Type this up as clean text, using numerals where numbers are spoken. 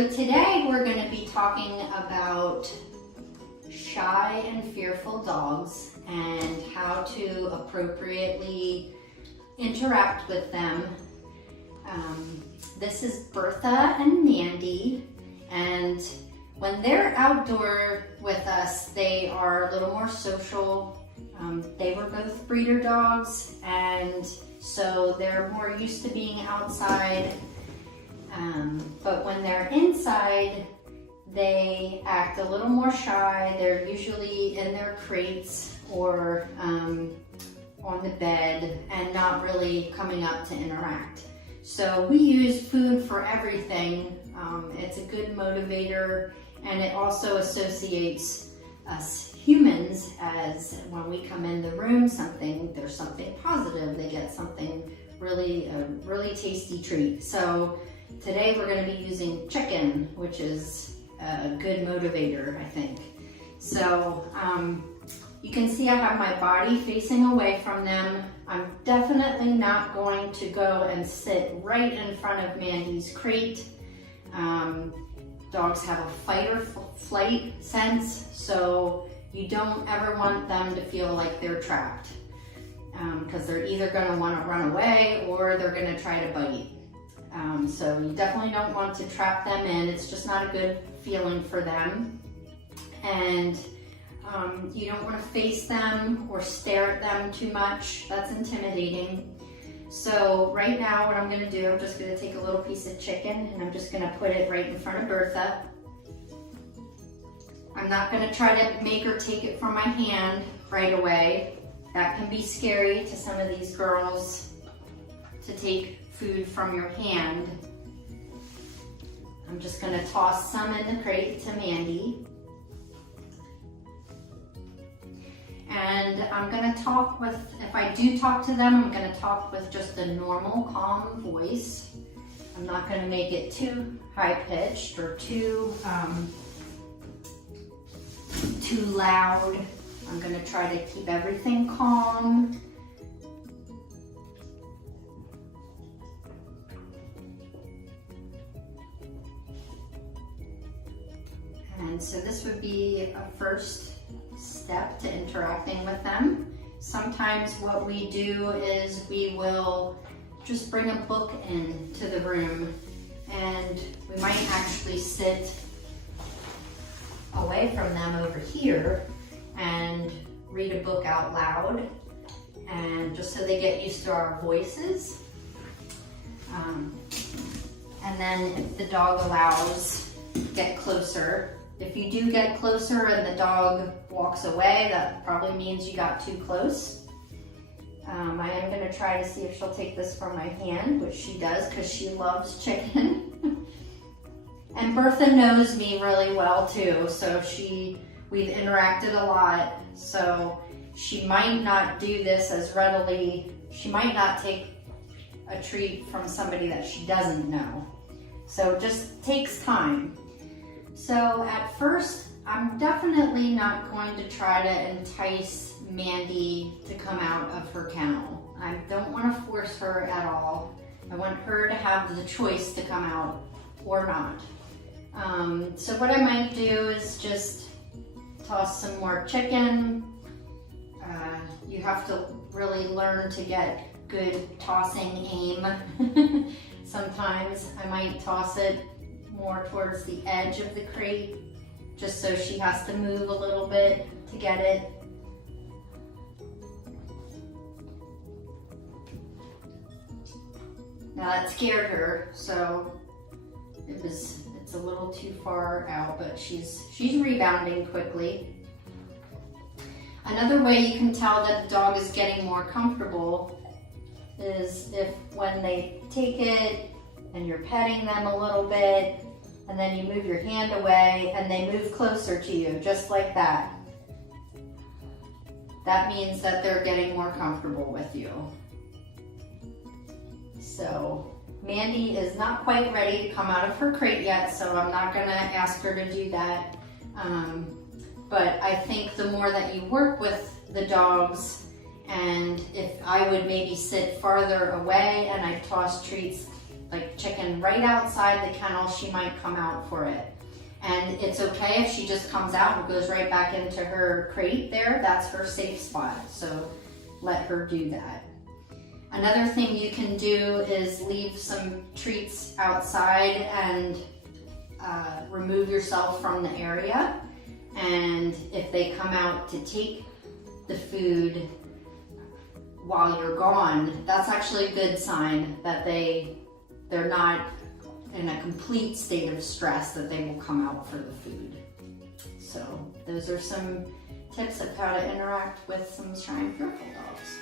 So today we're going to be talking about shy and fearful dogs and how to appropriately interact with them. This is Bertha and Mandy, and when they're outdoor with us, they are a little more social. They were both breeder dogs, and so they're more used to being outside. But when they're inside, they act a little more shy. They're usually in their crates or on the bed and not really coming up to interact. So we use food for everything. It's a good motivator, and it also associates us humans as when we come in the room, there's something positive. They get something a really tasty treat. So today we're going to be using chicken, which is a good motivator, I think. So you can see I have my body facing away from them. I'm definitely not going to go and sit right in front of Mandy's crate. Dogs have a fight or flight sense, so you don't ever want them to feel like they're trapped, because they're either going to want to run away or they're going to try to bite. So you definitely don't want to trap them in. It's just not a good feeling for them. And you don't want to face them or stare at them too much. That's intimidating. So right now what I'm going to do, I'm just going to take a little piece of chicken and I'm just going to put it right in front of Bertha. I'm not going to try to make her take it from my hand right away. That can be scary to some of these girls, to take food from your hand. I'm just going to toss some in the crate to Mandy. And I'm going to talk with, if I do talk to them, I'm going to talk with just a normal, calm voice. I'm not going to make it too high-pitched or too loud. I'm going to try to keep everything calm. And so this would be a first step to interacting with them. Sometimes what we do is we will just bring a book into the room, and we might actually sit away from them over here and read a book out loud, and just so they get used to our voices. And then if the dog allows, get closer. If you do get closer and the dog walks away, that probably means you got too close. I am going to try to see if she'll take this from my hand, which she does because she loves chicken. And Bertha knows me really well too, so we've interacted a lot, so she might not do this as readily. She might not take a treat from somebody that she doesn't know. So it just takes time. So at first, I'm definitely not going to try to entice Mandy to come out of her kennel. I don't want to force her at all. I want her to have the choice to come out or not. So what I might do is just toss some more chicken. You have to really learn to get good tossing aim. Sometimes I might toss it more towards the edge of the crate, just so she has to move a little bit to get it. Now that scared her, so it's a little too far out, but she's rebounding quickly. Another way you can tell that the dog is getting more comfortable is if when they take it and you're petting them a little bit, and then you move your hand away and they move closer to you, just like that. That means that they're getting more comfortable with you. So Mandy is not quite ready to come out of her crate yet, so I'm not gonna ask her to do that. But I think the more that you work with the dogs, and if I would maybe sit farther away and I'd toss treats like chicken right outside the kennel, she might come out for it. And it's okay if she just comes out and goes right back into her crate there. That's her safe spot, so let her do that. Another thing you can do is leave some treats outside and remove yourself from the area. And if they come out to take the food while you're gone, that's actually a good sign that they're not in a complete state of stress, that they will come out for the food. So those are some tips of how to interact with some Australian Pure Coat dogs.